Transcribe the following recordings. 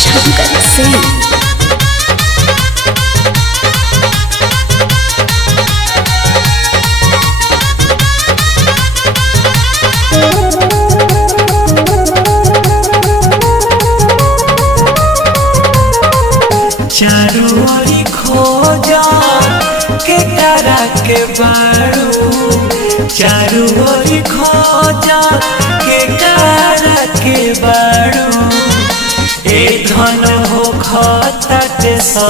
शंकर सिंह। चारू ओरी खोजा के करा के बाड़ू, चारू ओरी खोजा के करा के बाड़ू, ए धन हो खाता के सा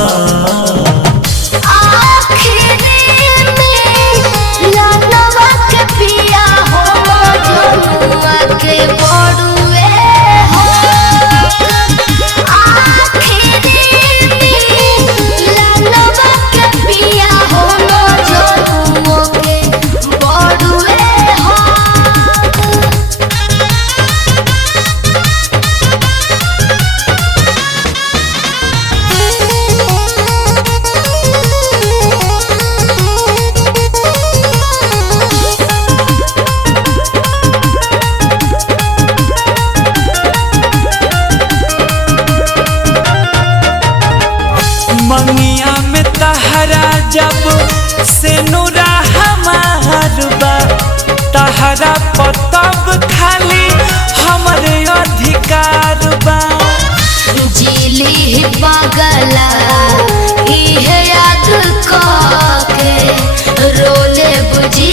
मंगिया में तहरा जब से नूरा हमार बा, तहरा पतब खाली हमरे अधिकार बा। जिली पगला इहे याद के रोले बुझी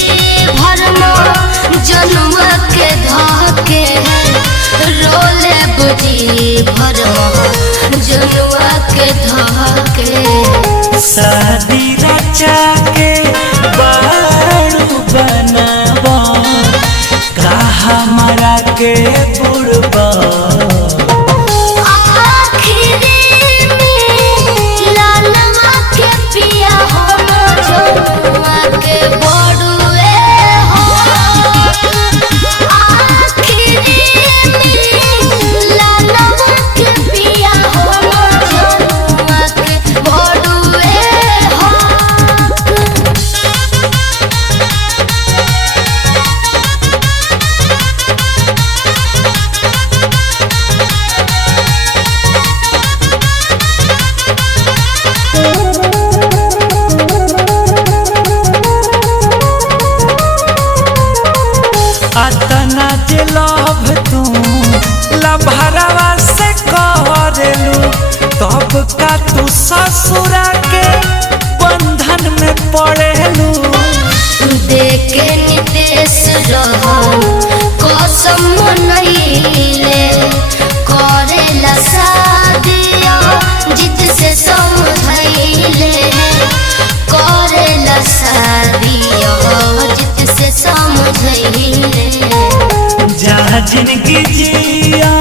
भरमा जन्म के धके, रोले बुझी भरमा जन्म के धके। शादी रचा के बारू बनावा का हमारा के बुढ़बा, अतना जे लभ तू लभरवा से करेलू, तब का तू ससुरा के बंधन में पड़ेलू। देखे नितेश कसम मनइले करेला शादिया जिद से समझैले, करेला शादिया जिद से समझैले। जा जिंदगी जिया